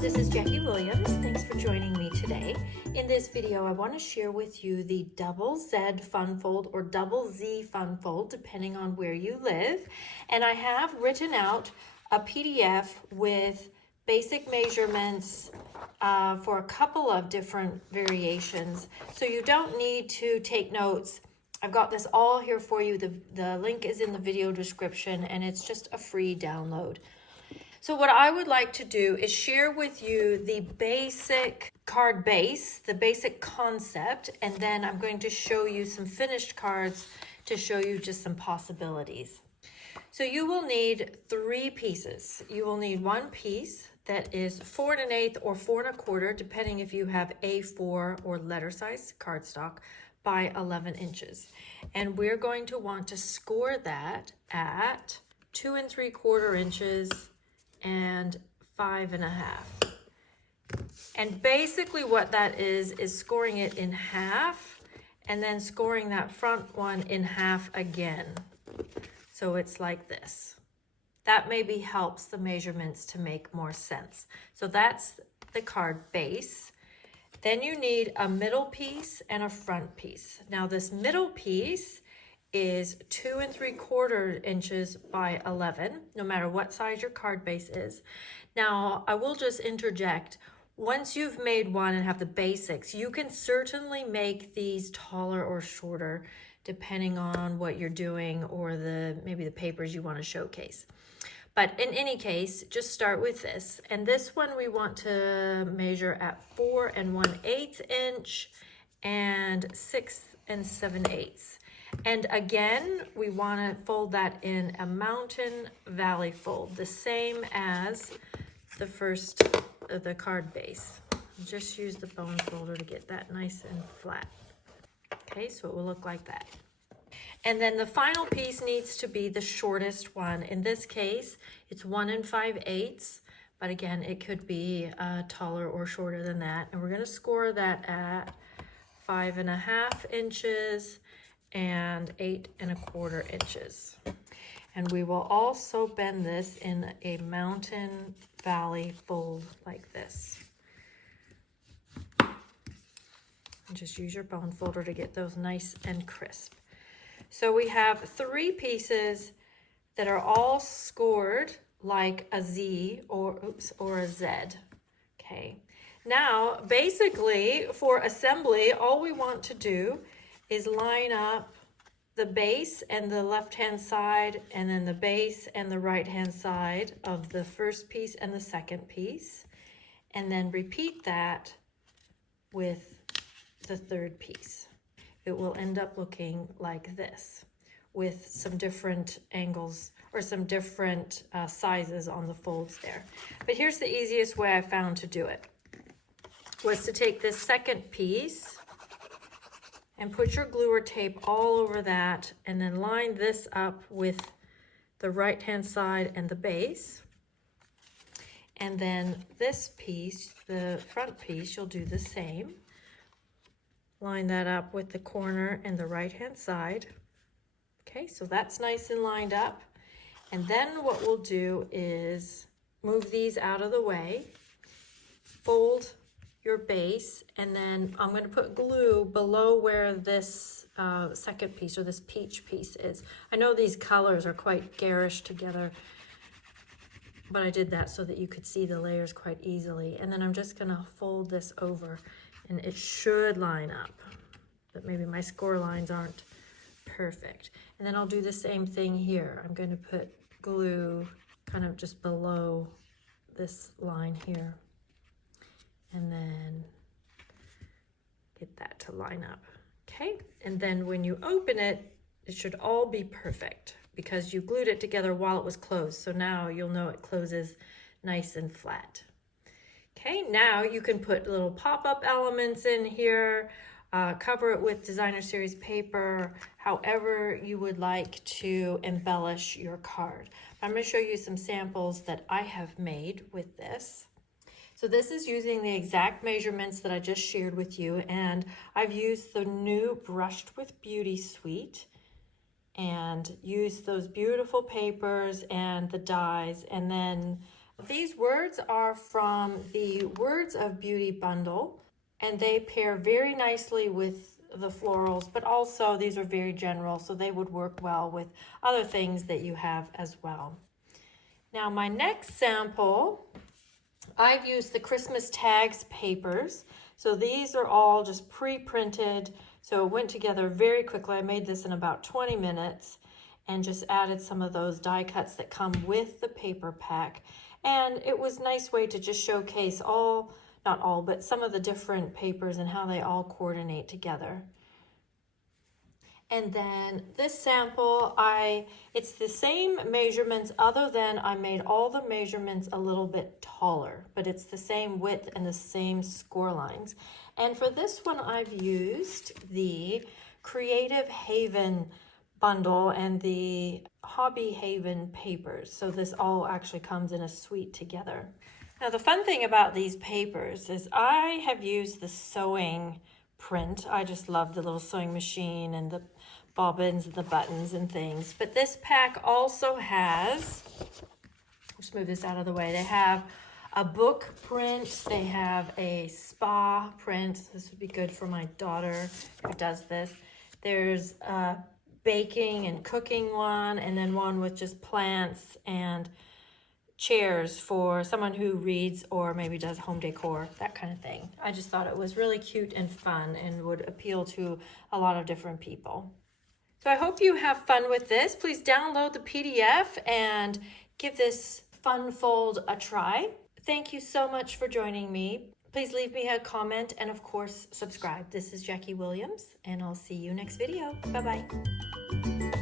this is Jackie Williams. Thanks for joining me today. In this video, I want to share with you the double Z fun fold or double Z fun fold, depending on where you live. And I have written out a PDF with basic measurements for a couple of different variations. So you don't need to take notes. I've got this all here for you. The link is in the video description and it's just a free download. So what I would like to do is share with you the basic card base, the basic concept, and then I'm going to show you some finished cards to show you just some possibilities. So you will need 3 pieces. You will need one piece that is 4 1/8 or 4 1/4, depending if you have A4 or letter size cardstock, by 11 inches. And we're going to want to score that at 2 3/4 inches and 5 1/2. And basically what that is scoring it in half and then scoring that front one in half again. So it's like this. That maybe helps the measurements to make more sense. So that's the card base. Then you need a middle piece and a front piece. Now this middle piece is 2 3/4 inches by 11, no matter what size your card base is. Now, I will just interject, once you've made one and have the basics, you can certainly make these taller or shorter, depending on what you're doing or maybe the papers you want to showcase. But in any case, just start with this. And this one we want to measure at 4 1/8 inch and 6 7/8. And again, we want to fold that in a mountain valley fold, the same as the first of the card base. Just use the bone folder to get that nice and flat. Okay, so it will look like that. And then the final piece needs to be the shortest one. In this case, it's 1 5/8, but again, it could be taller or shorter than that. And we're going to score that at 5 1/2 inches and 8 1/4 inches. And we will also bend this in a mountain valley fold like this. And just use your bone folder to get those nice and crisp. So we have 3 pieces that are all scored like a Z or a Z. Okay. Now, basically for assembly, all we want to do is line up the base and the left-hand side, and then the base and the right-hand side of the first piece and the second piece, and then repeat that with the third piece. It will end up looking like this with some different angles or some different sizes on the folds there. But here's the easiest way I found to do it, was to take this second piece and put your glue or tape all over that, and then line this up with the right-hand side and the base. And then this piece, the front piece, you'll do the same. Line that up with the corner and the right-hand side. Okay, so that's nice and lined up. And then what we'll do is move these out of the way, fold your base, and then I'm going to put glue below where this second piece or this peach piece is. I know these colors are quite garish together, but I did that so that you could see the layers quite easily. And then I'm just going to fold this over, and it should line up, but maybe my score lines aren't perfect. And then I'll do the same thing here. I'm going to put glue kind of just below this line here, and then get that to line up. Okay, and then when you open it, it should all be perfect because you glued it together while it was closed. So now you'll know it closes nice and flat. Okay, now you can put little pop-up elements in here, cover it with designer series paper, however you would like to embellish your card. I'm going to show you some samples that I have made with this. So this is using the exact measurements that I just shared with you, and I've used the new Brushed with Beauty suite and used those beautiful papers and the dies, and then These words are from the Words of Beauty bundle, and they pair very nicely with the florals, but also these are very general, so they would work well with other things that you have as well. Now my next sample, I've used the Christmas tags papers. So these are all just pre-printed, so it went together very quickly. I made this in about 20 minutes and just added some of those die cuts that come with the paper pack. And it was a nice way to just showcase all, not all, but some of the different papers and how they all coordinate together. And then this sample, it's the same measurements other than I made all the measurements a little bit taller, but it's the same width and the same score lines. And for this one, I've used the Creative Haven bundle and the Hobby Haven papers. So this all actually comes in a suite together. Now the fun thing about these papers is I have used the sewing print. I just love the little sewing machine and the bobbins and the buttons and things. But this pack also has, just move this out of the way, they have a book print, they have a spa print. This would be good for my daughter who does this. There's a baking and cooking one, and then one with just plants and chairs for someone who reads or maybe does home decor, that kind of thing. I just thought it was really cute and fun and would appeal to a lot of different people. So I hope you have fun with this. Please download the PDF and give this fun fold a try. Thank you so much for joining me. Please leave me a comment and of course subscribe. This is Jackie Williams and I'll see you next video. Bye-bye.